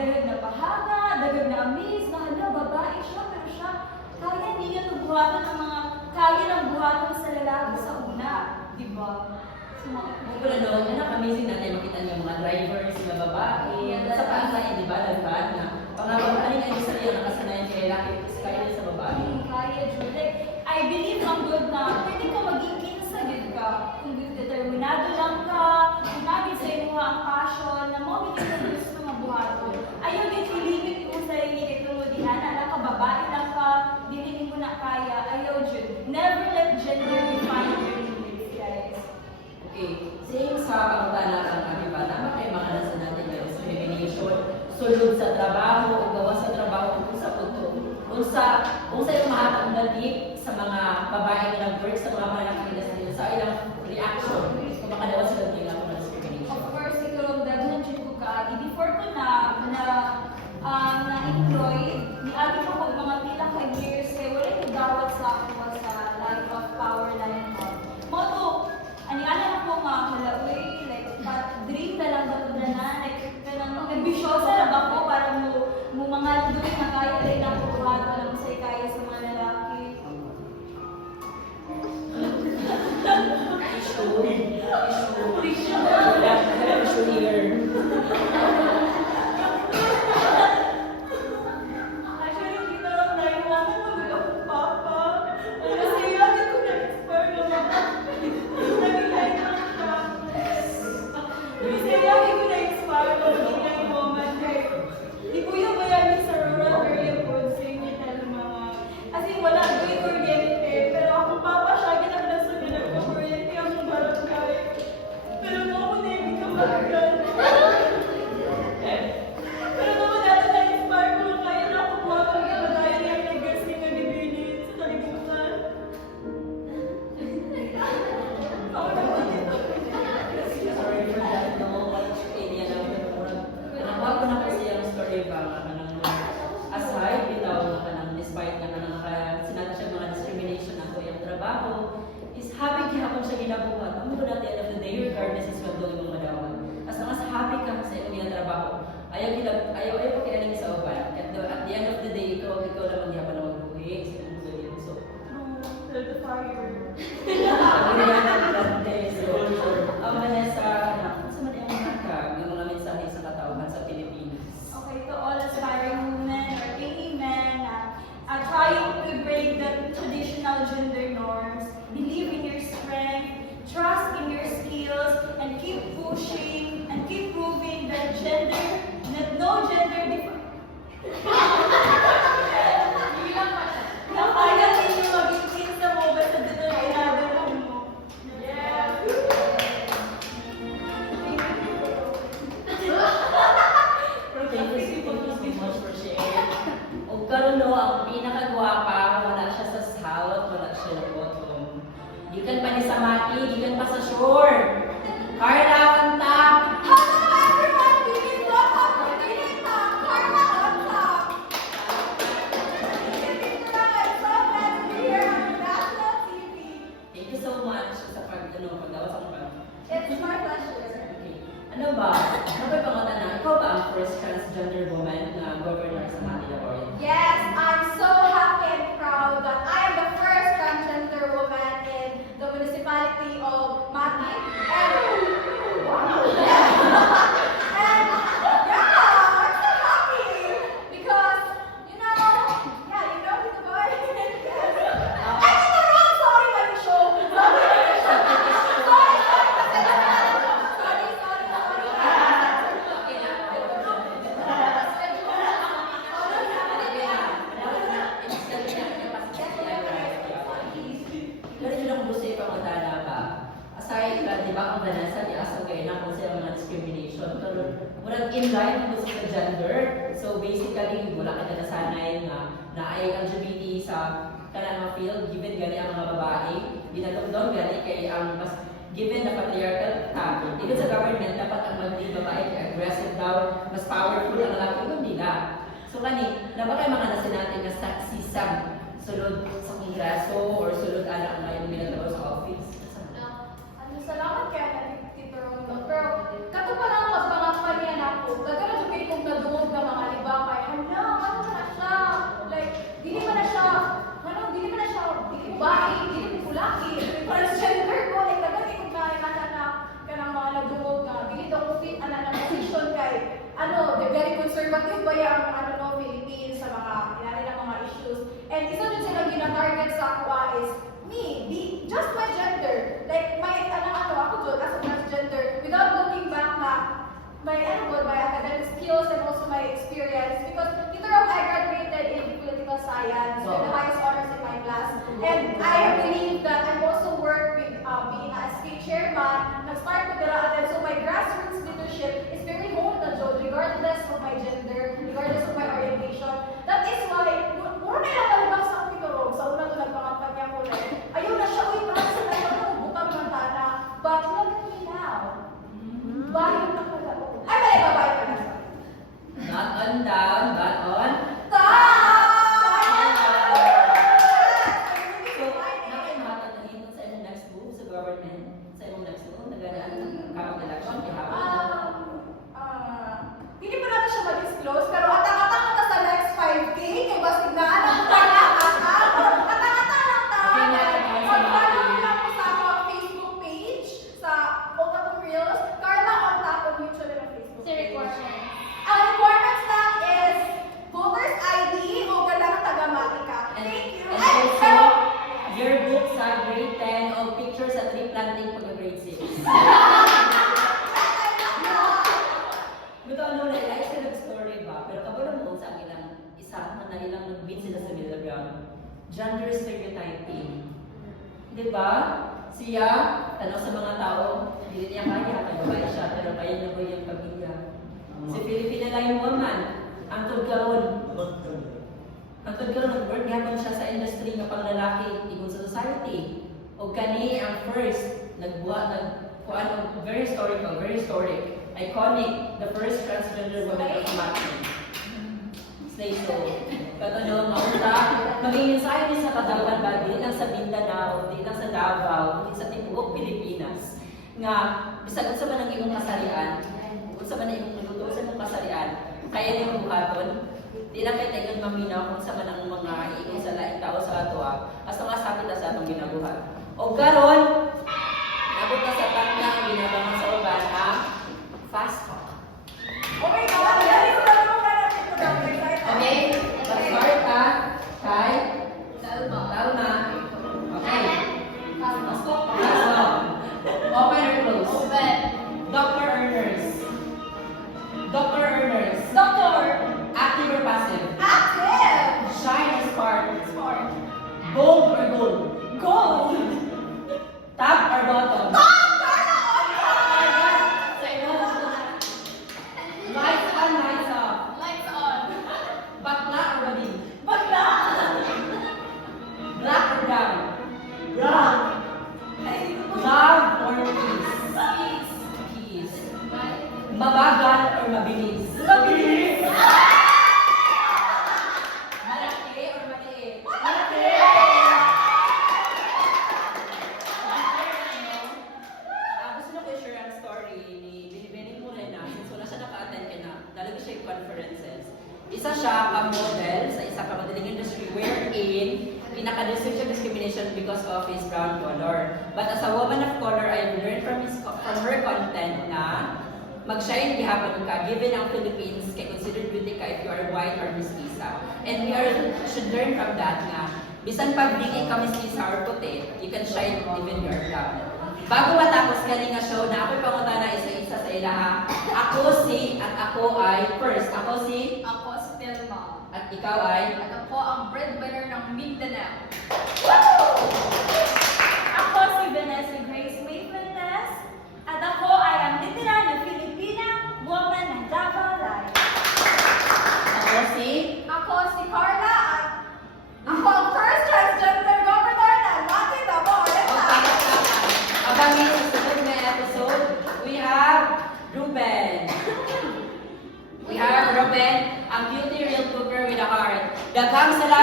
dagag na pahaga, dagag na amaze, na hala, babae siya, pero siya, kaya niya ito buhaton ang mga, kaya ng buhaton sa lalaki sa una, di ba? Kung noon, amazing natin makita niyo mga drivers, mga babae, sa pansay, di ba, nagkaan na. Pangababaling ay isa rin nakasanayan kay lalaki, kaya din sa babae. Kaya, Julie. I believe ang good na pwede ka maging kinsagid ka. Kung determinado lang ka, kung naging sa iyo ang passion, na mo bigyan ka gusto nga buhaton. Ayaw yung pilimit mo sa iyo, ito mo dihan, alam ka, babae lang ka, dinilin mo na kaya, ayaw, Julie. Never let gender define your limits, guys. Okay, same sa pagtana ng ating bata, makay mga nasa natin yung discrimination, sulod sa trabaho, o gawa sa trabaho, kung sa punto, kung sa yung mahatang dali sa mga babae na nag-work, sa mga malaki na sila, sa ilang reaction, kung makalawa sila ng ilang mga discrimination. Of course, ikaw ang daghan dyan ko ka, before ko na-employ, ni Abi ko kung mga pila ka years, kaya wala yung dawat sa ako sa life of power line mo. Moto, ani-alam ako nga, halawi, like, dream na lang ba ito na, like, ambisyosa na ba ko para mo mga doon na kaya rin ako buhato lang sa kaya sa mga lalaki. Actually, hindi na lang naiwanan na mag-akong papa. Kasi yun, ko na-expire naman. Nag-ilay lang siya. Kasi yun, ko na-expire naman. Di kuya ba yan sa rural area po sa inyo ng mga... Kasi wala doon kuryente, pero akong papa siya, ginaglaso niya nagpa-kuryente ang barangay. Pero ako na hindi ka magagal. Pero naman dati na-inspire ko lang kaya na ako po ang ipadaya niya ng gasing na dibilin sa kalibutan. Ako naman dito. Sorry for that, no, what's alien lang, pero nakuha ko na kasi yung story ba, aside, bitaw na ka ng despite na sinata siya mga discrimination na ko yung trabaho, is happy kaya siya ginabuhat. Ang mga natin, end of the day, regardless is what doon yung madawan. As long as happy ka sa iyong trabaho, ayaw pa kailangan sa uban. At the end of the day, ikaw naman di pa na magbuhi sa iyong mundo yun. So, The fire. sa mga mensahe sa katauhan sa Pilipinas. Okay, to all aspiring women or any men trying to break the traditional gender norms, believe in your strength, trust in your skills, and keep pushing and keep proving that no gender na kaya ninyo mag-increase na mo basta determinado mo. Yeah! Thank you so much for sharing. O karon no, ang pinakagwapa, wala siya sa south, wala siya sa bottom. Gikan pa ni sa Mati, gikan pa sa shore. Carla, kanta! Hello everybody! Welcome to Pinita! Carla on top! So glad to be here on National TV. Thank you so much sa paggawa sa mga. It's my pleasure. Okay. Ano ba? Ano ba'y pangutan na? Ikaw ba ang first transgender woman na governor sa Manila Orient? Yes, I'm so happy and proud that I am the first transgender woman in the municipality of Mati. And wow! And yeah, I'm so happy because you know who's the boy. I did the wrong sorry on the show. Aside ka, di ba, ang banasa, di aso kayo na kung sila mga discrimination. Pero, murag in line mo sa gender. So, basically, wala ka na nasanay na ay LGBT sa kanang mga field, given gani ang mga babae. Binatong gani kay ang mas given na patriarchal table. Dito sa government, dapat ang maging babae kay aggressive daw, mas powerful ang lalaki kung nila. So, kani, dapat kayo mga nasa natin na sexism sulod sa kongreso or sulod anak na yung ginagawa sa office. Salamat kaya na Tito Rondo. Pero, kato pa lang mas mga paniyan ako. Nagkaroon kong nadungog na mga they're very conservative ba yung Philippines sa mga inari ng mga issues. And isa din silang gina-target sa ako is me, just my gender. Like, my, ako dyan, as a transgender, without looking back na, my academic skills and also my experience. Because, I graduated in political science with the highest honors in my class. And I believe that I've also worked with being a SK chairman, nag-start ko nila, and so my grassroots leadership is very honed na Joe, regardless of my gender, regardless of my orientation. That is why, mura na yung kalibang sa aking karong, sa una ito nagpangapat niya ko lang. Ayun na siya, uy, parang sila yung butang ng tana. But look at me now. Bayo na pala. Ay, mali, babae pa na. Not on down, but on So, nakaimatag na ito sa imong next move sa government, sa imong next move, nagadaan ng kamang election, ihapon. Hindi pa natin siya ma-disclose, pero atang-atang na sa next 5K, kay basig na anak ko tayo atang-atang lang ta. Mag-follow nyo lang po sa akong Facebook page, sa Otaku Reels, Carla on top of mutual ng Facebook page. Ang requirements lang is voter's ID o kailangan taga-matika. Thank you. And Ay, also, pero, your book sa grade 10 o picture sa tree planting pagka grade 6. Buto ano na ilay sila ng story ba? Pero kabalo mo sa ilang isa na ilang nag-meet sila sa middle ground. Gender stereotyping. Di ba? Siya, sa mga tao, hindi niya kaya, babae siya, pero kaya na po yung pamilya. Si Filipina lang yung woman. Ang tugkaroon. Ang tugkaroon, nag-work gapon siya sa industry ng panglalaki, ikon sa society. O kani ang first, kuan very historical, very historic, iconic, the first transgender woman of Martin. Slay soul. Katanong, maunta, maging ensayo niya sa Katawan ba, di lang sa Mindanao, di lang sa Davao, di sa Tibuok, Pilipinas. Nga, bisag sa man ang imong kasarian, sa man ang imong luto sa imong kasarian, kaya niyo buhaton, di lang kay tagon maminaw kung sa man ang mga iikon sa laing tao sa ato, as nga sapit na sa atong ginabuhat. O karon, nabot na sa tangna ang ginabangan sa uban, fast talk. oh my God, dali ko lang yung natin ito dapat. Okay? Mag-start ka kay Dalma. Okay. Last song. Open or close? Open. Doctor or nurse? Doctor or nurse? Doctor, Active or passive? active, Shine or spark? sport, Gold or gold? gold, Top or bottom? Lights on, lights off. Lights on. Bakla or babi? bakla, Black or brown? brown, Love or peace? Peace. Mabagal or mabilis? mabilis, Malaki or maliit? Gusto na ko i-share ang story ni Binibini Morena since wala siya naka-attend ka na. Talaga siya yung conferences. Isa siya ka-model sa isa ka-modeling industry wherein pinaka-receive siya discrimination because of his brown color. But as a woman of color, I learned from her content na mag-shine gihapon ka given ang Philippines kay considered beauty ka if you are white or mestiza. And we should learn from that nga bisan pag di ka mestiza or puti, you can shine even you are brown. Bago matapos kani nga show na ako'y pangutana isa-isa sa ilaha. Ako si at ako ay first. Ako si Ako si Telma. at ikaw ay At ako ang breadwinner ng Mindanao. Ako si Vanessa Grace Waitliness at ako ay ang literal na Filipina woman ng Davao Life. ako si Ako si Carla at ako ang first transgender governor ng Mati Davao Life. Abangin sa sunod na episode, we have Ruben. We have Ruben, ang beauty real cooker with a heart. Daghang salamat